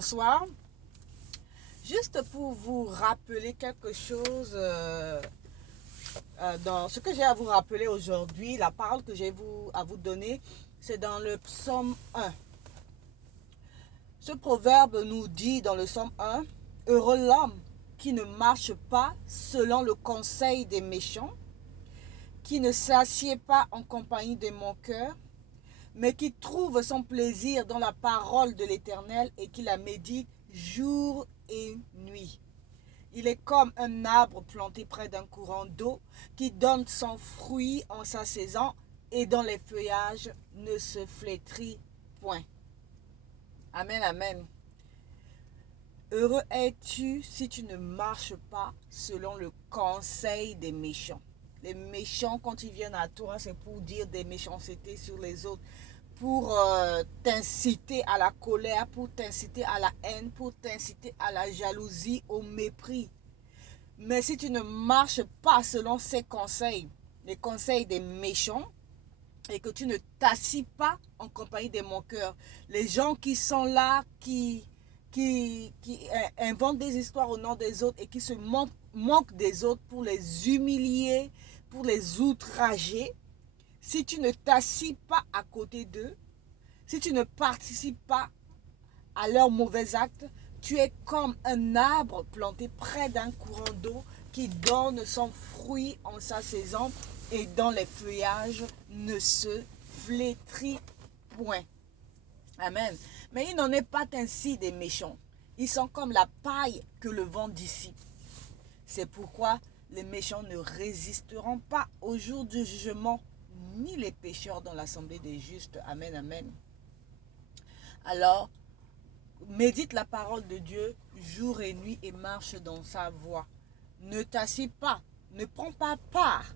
bonsoir. Juste pour vous rappeler quelque chose dans ce que j'ai à vous rappeler aujourd'hui, la parole que j'ai à vous donner, c'est dans le psaume 1. Ce proverbe nous dit dans le psaume 1, « Heureux l'homme qui ne marche pas selon le conseil des méchants, qui ne s'assied pas en compagnie des moqueurs, mais qui trouve son plaisir dans la parole de l'Éternel et qui la médite jour et nuit. Il est comme un arbre planté près d'un courant d'eau qui donne son fruit en sa saison et dont les feuillages ne se flétrissent point. » Amen, amen. Heureux es-tu si tu ne marches pas selon le conseil des méchants. Les méchants, quand ils viennent à toi, c'est pour dire des méchancetés sur les autres, pour t'inciter à la colère, pour t'inciter à la haine, pour t'inciter à la jalousie, au mépris. Mais si tu ne marches pas selon ces conseils, les conseils des méchants, et que tu ne t'assis pas en compagnie des moqueurs, les gens qui sont là, qui inventent des histoires au nom des autres et qui se moquent des autres pour les humilier, pour les outrager, si tu ne t'assis pas à côté d'eux, si tu ne participes pas à leurs mauvais actes, tu es comme un arbre planté près d'un courant d'eau qui donne son fruit en sa saison et dont les feuillages ne se flétrissent point. Amen. Mais il n'en est pas ainsi des méchants. Ils sont comme la paille que le vent dissipe. C'est pourquoi les méchants ne résisteront pas au jour du jugement, ni les pécheurs dans l'assemblée des justes. Amen, amen. Alors, médite la parole de Dieu jour et nuit et marche dans sa voie. Ne t'assieds pas, ne prends pas part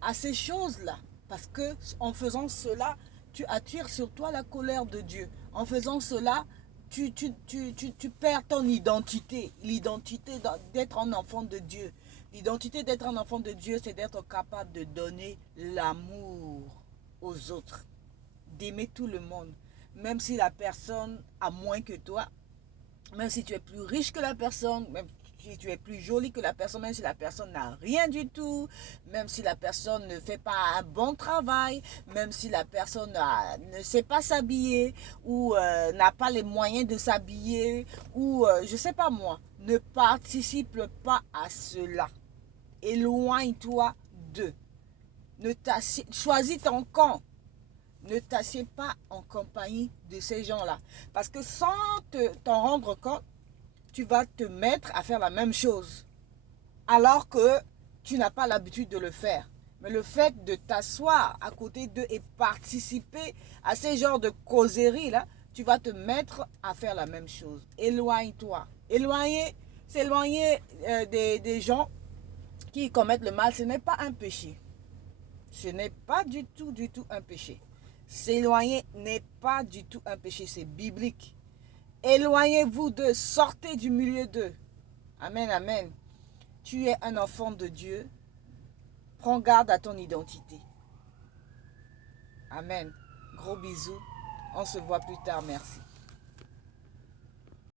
à ces choses-là, parce que en faisant cela, tu attires sur toi la colère de Dieu. En faisant cela, tu perds ton identité, l'identité d'être un enfant de Dieu. L'identité d'être un enfant de Dieu, c'est d'être capable de donner l'amour aux autres, d'aimer tout le monde, même si la personne a moins que toi, même si tu es plus riche que la personne, même si tu es plus jolie que la personne, même si la personne n'a rien du tout, même si la personne ne fait pas un bon travail, même si la personne ne sait pas s'habiller ou n'a pas les moyens de s'habiller ou je ne sais pas moi, ne participe pas à cela. Éloigne-toi d'eux. Choisis ton camp. Ne t'assieds pas en compagnie de ces gens-là. Parce que sans t'en rendre compte, tu vas te mettre à faire la même chose. Alors que tu n'as pas l'habitude de le faire. Mais le fait de t'asseoir à côté d'eux et participer à ces genres de causeries-là, tu vas te mettre à faire la même chose. Éloigne-toi. S'éloigner des gens qui commettent le mal, ce n'est pas un péché. Ce n'est pas du tout un péché. S'éloigner n'est pas du tout un péché, c'est biblique. Éloignez-vous d'eux, sortez du milieu d'eux. Amen, amen. Tu es un enfant de Dieu. Prends garde à ton identité. Amen. Gros bisous. On se voit plus tard. Merci.